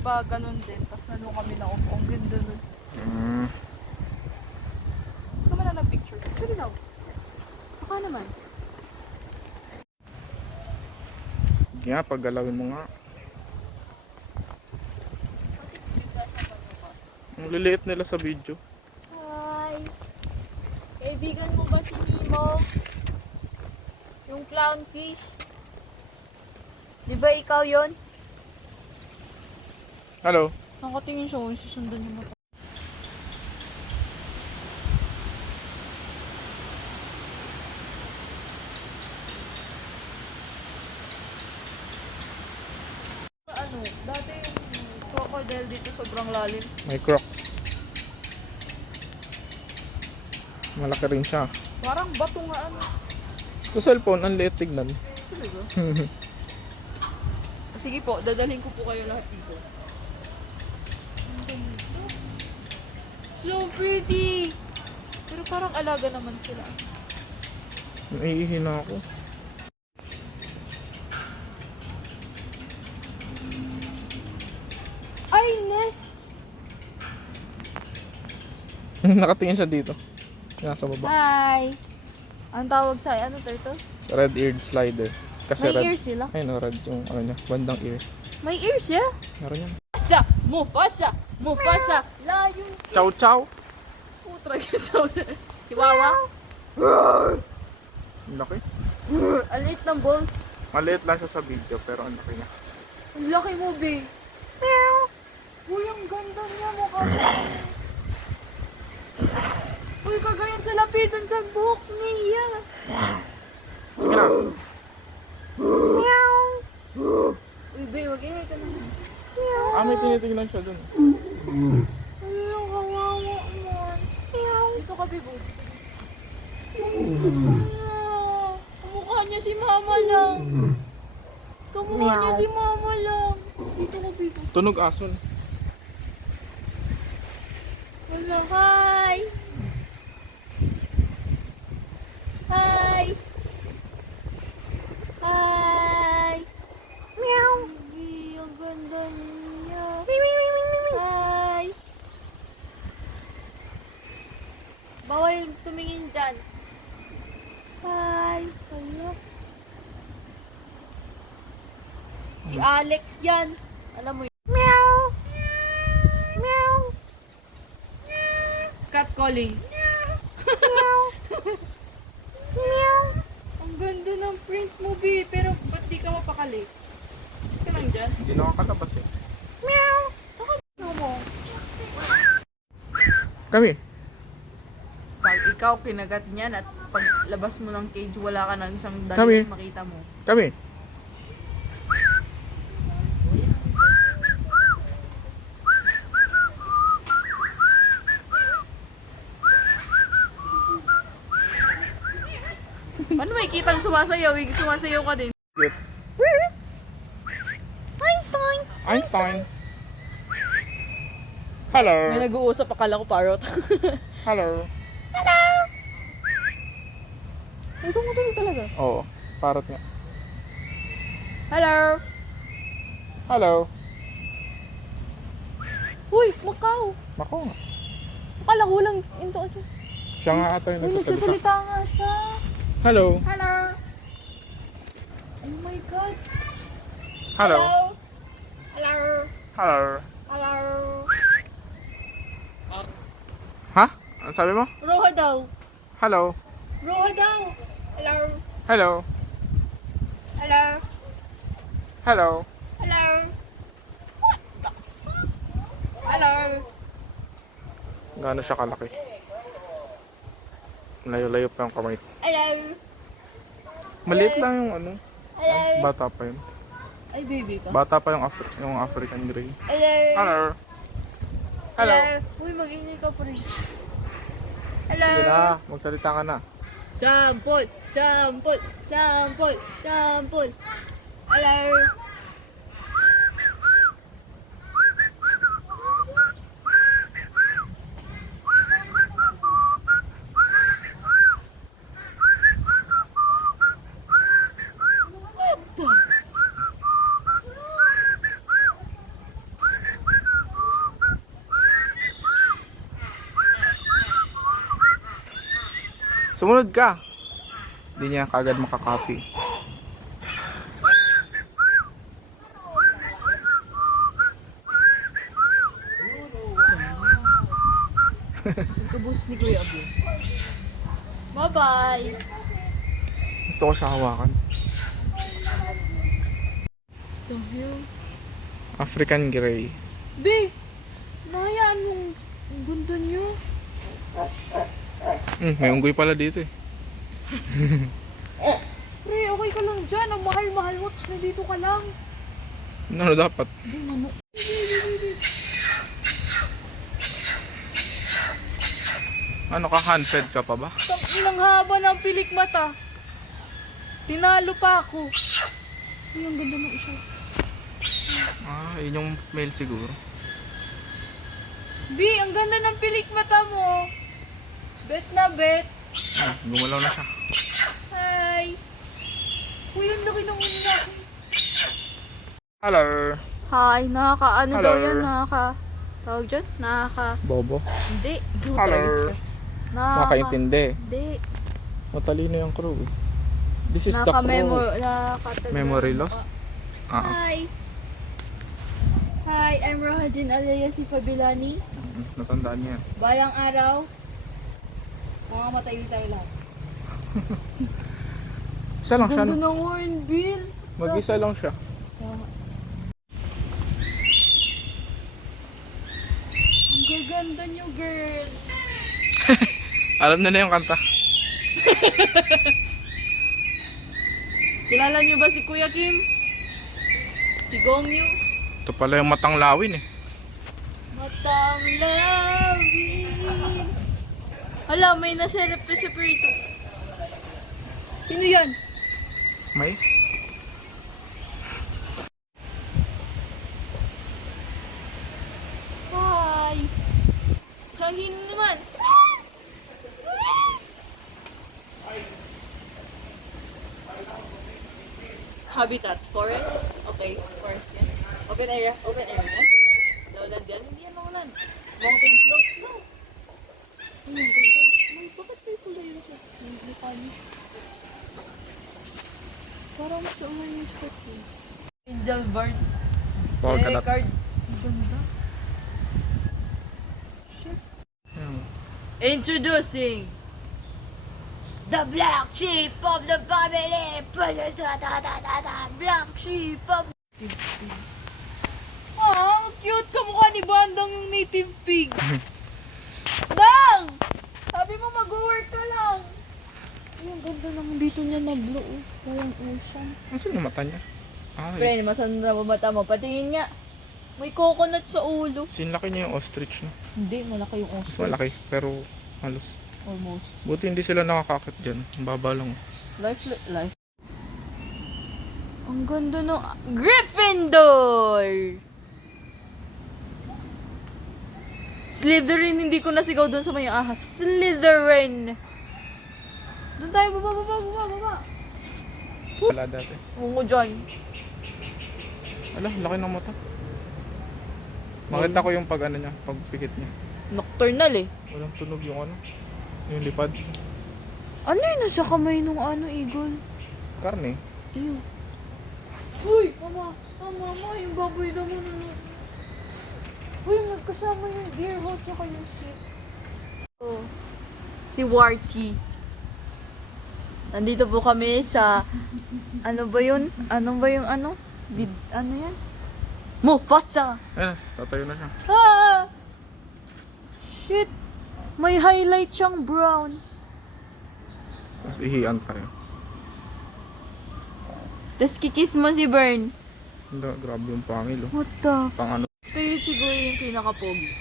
pa ganun din. Tapos nandun kami na upo. Ang ganda nun. Mm. Ito na ng picture. Pwede daw. Baka naman. Sige nga, paggalawin mo nga. Ang liliit nila sa video. Hi! Kaibigan mo ba si Nemo? Yung clownfish? Di ba ikaw yon? Hello. Nakatingin siya kung susundan niya na. Ano, dati yung crocodile dito sobrang lalim. May crocs. Malaki rin siya. Parang bato nga ano. Sa cellphone, ang liit tignan. Sige po, dadalhin ko po kayo lahat dito. Ang ganda. So pretty! Pero parang alaga naman sila. Naiihi na ako. Ay, nest! Nakatingin siya dito. Nasa baba. Hi! Ang tawag sa ano, turtle? Red-eared slider. Kasi May red. ears sila. Ayun, oh, red yung ano niya, bandang ear. May ears siya? Meron yan. Mufasa! Mufasa! Mufasa! Layo! Chow chow! Putra ka sa Chihuahua? Ang laki. Alit ng balls. Maliit lang siya sa video, pero ang laki niya. Ang laki mo, be. Meow! Uy, ang ganda niya mukha mo. Uy, kagayan sa lapidan sa buhok niya. Sige na. Uy, be, wag ingay ka naman. Ah, may tinitingnan siya dun. Mo. Dito ka, Bibo. Kamukha niya si Mama lang. Niya si Mama lang. Dito ka. Tunog aso na. Wala, hi! Hi! Hi! Meow! Ang ganda niya. Hi! Bawal tumingin dyan. Hi! Hala. Si Alex yan. Alam mo yun. Meow! Meow! Cat calling. Meow! Meow! Ang ganda ng print mo, B. Pero ba't di ka mapakali? Gusto ka lang dyan? Hindi nakakalabas eh. Meow! Ano mo? Kami. Pag ikaw kinagat niyan at paglabas mo ng cage, wala ka ng isang Come dali here. makita mo. Kami. Paano may kitang sumasayaw? eh? Sumasayaw ka din. Cute. Einstein! Einstein. Hello. May nag-uusap, akala ko parrot. Hello. Ay, tumutuloy talaga. Oo. Parot nga. Hello! Hello. Uy, Macau! Mako nga. Akala ko lang into ito. Siya nga ata yung Ay, nagsasalita. nagsasalita nga siya. Hello. Hello! Oh my God! Hello. Hello! Hello. Hello! Ha? Ano sabi mo? Roha daw! Hello. Roha daw! Hello! Hello. Hello! Hello. Hello! What the fuck? Hello! Gaano siya kalaki? Layo-layo pa yung kamay. Hello! Maliit lang yung ano. Hello! Bata pa yun. Ay, baby ka? Bata pa yung, Afri- yung African Grey. Hello! Hello. Hello. Uy, mag-ingay ka pa rin. Hello! Sige na. Magsalita ka na. Sampol! Sampol! Sampol! Sampol! Hello! Sumunod ka. Hindi niya kagad makakopy. Kabus ni Kuya Abu. Bye-bye! Gusto ko siya hawakan. The hell? African Grey. Be! Nahayaan mong ganda niyo. Hmm, may unggoy pala dito eh. Pre, okay ka lang dyan. Ang mahal-mahal mo. Tapos nandito ka lang. Ano dapat? Hindi. Ano ka, hand-fed ka pa ba? Ilang haba ng pilik mata. Tinalo pa ako. Ay, ang ganda ng isa. Ah, yun yung male siguro. B, ang ganda ng pilik mata mo. Bet na bet. Ah, gumalaw na siya. Hi. Uy, ang laki ng laki. Hello. Hi, nakaka-ano daw Hello. yan, nakaka... Tawag dyan? Nakaka... Bobo. Hindi. Hello. Nakaka... Nakaintindi. Hindi. Matalino yung crew. eh. This is the crew. Naka-memory... Naka Memory lost? Ah, Hi! Hi, I'm Rohajin Alaya si Fabilani. natandaan niya. Balang araw, mamamatay din tayo lahat. Isa lang siya. Ganda no? ng hornbill. Mag-isa lang siya. Ang gaganda niyo, girl. Alam na na yung kanta. Kilala niyo ba si Kuya Kim? Si Gongyu? Ito pala yung matang lawin eh. Matang lawin. Hala, may siya prito. Sino yan? May? Hi! Isang hino naman. Habitat, forest. Okay, forest yan. Open area, open area. Lowland yan, hindi yan maulan. Mountains daw. No. Ay, ang ganda. Ay, bakit may kulay yun siya? Yung mukha niya. Parang sa umay yung spot ko. Angel bird. Polka Eh, card. Ganda. Ayan. Introducing the black sheep of the family. Black sheep of... Ah, cute kamukha ni Bandang yung native pig. Dang! Sabi mo mag-work ka lang. Ay, ang ganda naman dito niya na blue. oh. Parang ocean. Asan yung mata niya? Ah, Pre, masan na mata mo? Patingin nga. May coconut sa ulo. sinlaki niya yung ostrich no? Hindi, malaki yung Mas ocean. malaki, pero halos. Almost. Buti hindi sila nakakakit dyan. Ang baba lang. Life, life. Ang ganda ng Gryffindor! Slytherin, hindi ko nasigaw doon sa may ahas. Slytherin! Doon tayo, baba, baba, baba, baba. Wala dati. Oo, dyan. Ala, laki ng mata. Makita ko yung pag ano niya, pag pikit niya. Nocturnal eh. Walang tunog yung ano. Yung lipad. Ano yun nasa kamay nung ano, eagle? Karne. Ew. Uy, mama, mama, mama, yung baboy daw mo na. Uy, magkasama yung deer ho, tsaka yung sheep. Oh. Si Warty. Nandito po kami sa, ano ba yun? Ano ba yung ano? Bid, ano yan? Mufasa! Ayun, tatayo na siya. Ah! Shit! May highlight siyang brown. Tapos ihian tayo. Tapos kikis mo si Bern. Hindi, grabe yung pangil oh. What the Pang ano. Kayo siguro yung pinaka-pogi.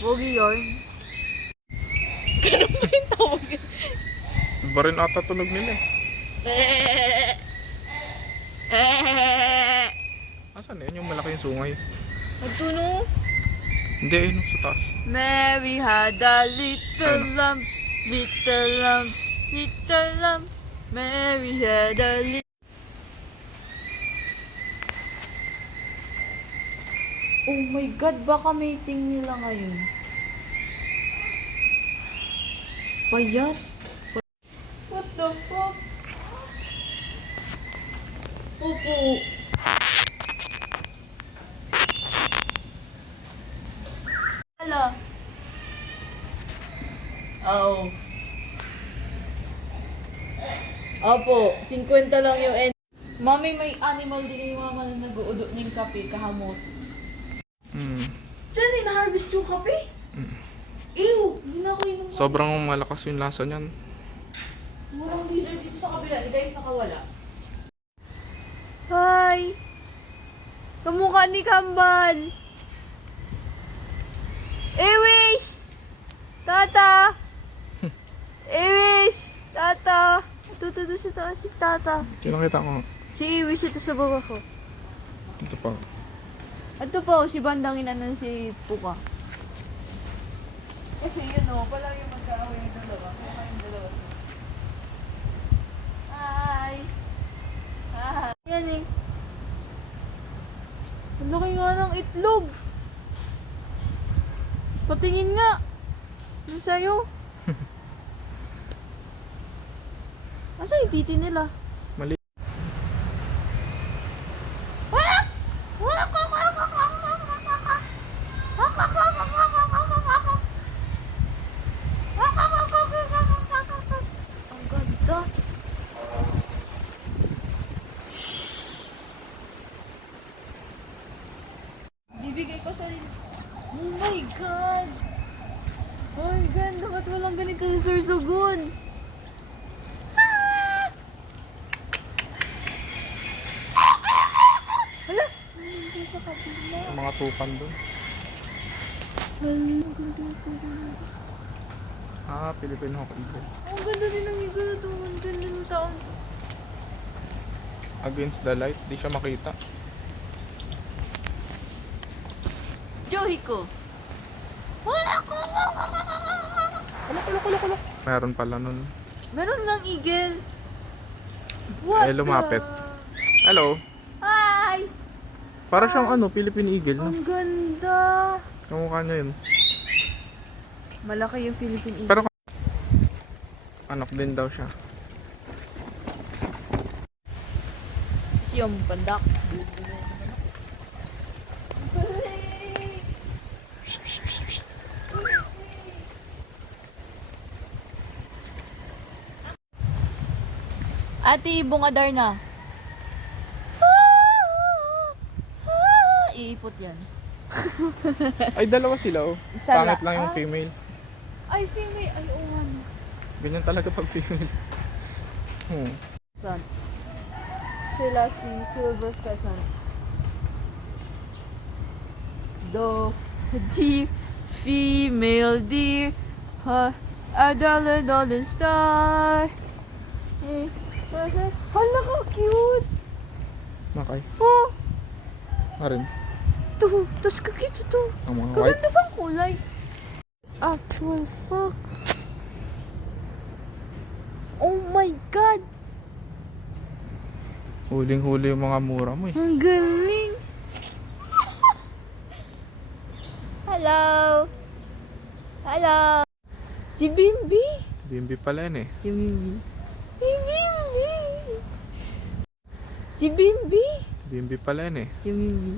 Pogi yun. Ganun ba yung tawag? Iba rin ata tunog nila eh. Asan yun yung malaking sungay? Nagtuno? Hindi, ayun sa taas. Mary had a little Ano? lamb, little lamb, little lamb. Mary had a little... Oh my God, baka mating nila ngayon. Payat. What the fuck? Opo. Hala. Oo. Opo, 50 lang yung end. Mami, may animal din yung na nag-uudot ng kape, kahamot. Mm. Yung kape? Ew! Hindi na ako inom. Sobrang malakas yung lasa niyan. Murang leader dito sa kabila. Ni guys, nakawala. Hi! Kamukha ni Kambal! Ewish! Tata! Ewish! Tata! Ito, ito, ito, si Tata. Si Tata. Kinakita ko. Si Ewish ito sa baba ko. Ito pa. Ito po, si Bandang inanon si Puka. Kasi yun o, palagi magkaaway yung dalawa. Kaya kayong dalawa. Hi! Hi! Yan eh. Ang laki nga ng itlog! Patingin nga! Ano sa'yo? Asa yung titi nila? Mali. Ang ganda. Bibigay ko sa rin. Oh my God! Oh my God! Walang ganito si Sir! Ah! Hala! Kabila. Yung mga tukan doon. Ang. Ah, Philippine Hawk Eagle. Ang ganda din ng higa na ito. Ang ganda ng taon. Against the light, di siya makita. Johiko. Meron pala nun. Meron ng eagle. What Eh, lumapit. the- Hello. Hi! Para siyang ano, Philippine Eagle, no? Ang ganda. Kamukha niya yun. Malaki yung Philippine eagle. Pero anak din daw siya. Siyong pandak. Ate, bungadar na. Iipot yan. Ay, dalawa sila, oh. Isa Pangit la- lang yung ah. female. Ay, female. Ay, oo nga. Ganyan talaga pag female. Hmm. Son. Sila si Silver Pheasant. Do, dear, female deer, ha, a dollar dollar star. Eh, hala ka, cute! Makay. Oh, Na rin. to, tas kakita to. Ang mga white. Kaganda sa kulay. Actual fuck. Oh my god! Huling-huli yung mga mura mo eh. Ang galing! Hello! Hello! Si Bimbi! Bimbi pala yan eh. Si Bimbi! Si Bimbi! Bimbi pala yan eh. Si Bimbi.